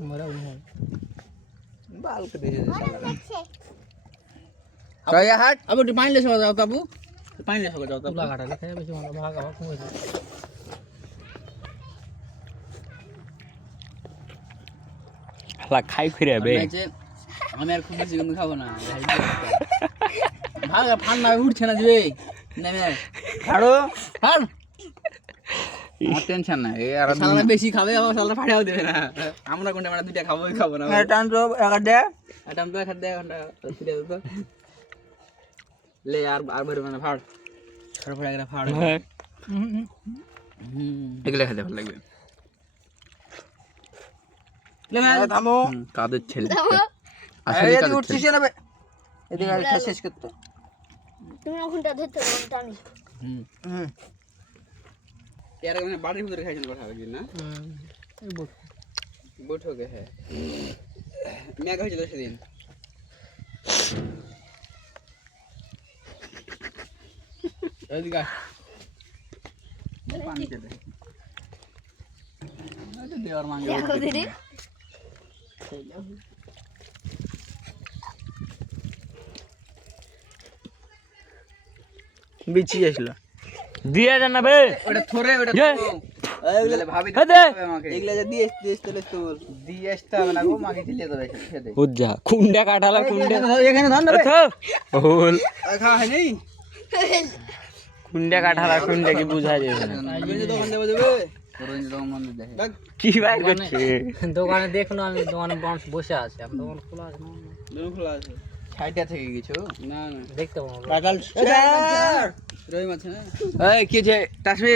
मरा उन्होंने बाल के दे तो ये हट अब पानी ले सो जाओ तबू पानी ले सो जाओ तबू लगा डाले खाया बेची मानो भागा भाग मुझे हला खाई फिरे बे हम यार खूब जीवन खाबो ना भागा फान ना उठ ना जे ने ने फाड़ो फाड़ टेंशन ना यार साला बेশি খাবে আবার সালা ফাড়াও দেবে না আমরা কোনটা মানে দুইটা খাবোই খাবো না টান তো একটা দে টান তো একটা দে ঘন্টা ফিরে দাও তো ले यार बार बार मैंने फाड़ फाड़ फाड़ के फाड़ এগুলা খেতে ভালো লাগবে ले मैं থামো কাদের ছেলে আসলে কাদের উঠছিস না বে এদিকে আর শেষ করতে তুমি ওখানটা ধরতে টানি यार मैंने बाड़ी उधर खाई কথা হবে না এই बोट बोट हो गया है मैं কইছিল সেদিন এদিকে পানি দে আরে দেওয়ার মাঙ্গে দেখো দিদি বিচি আসলো দিয়া জান না বে ওটা থরে ওটা এগুলা ভাবি দে আমাকে এগুলা যে দিয়ে তোলে তো দিয়ে আসতে হবে না গো মাকে দিলে তো খেতে বুঝা কুন্ডা কাটালা কুন্ডা এখানে ধর না রে ওল খাওয়া হয় নাই কুন্ডা কাটালা কুন্ডা কি বুঝাই দেবে না আমি যে দোকান দেব যাবে তোর যে দোকান বন্ধ দেখে কি ভাই করছে দোকানে দেখনো আমি দোকানে মানুষ বসে আছে আমি দোকান খোলা আছে না দোকান খোলা আছে ছাইটা থেকে কিছু না না দেখতে পাবো কাটাল রই মাছ না এই কি যে তাসবি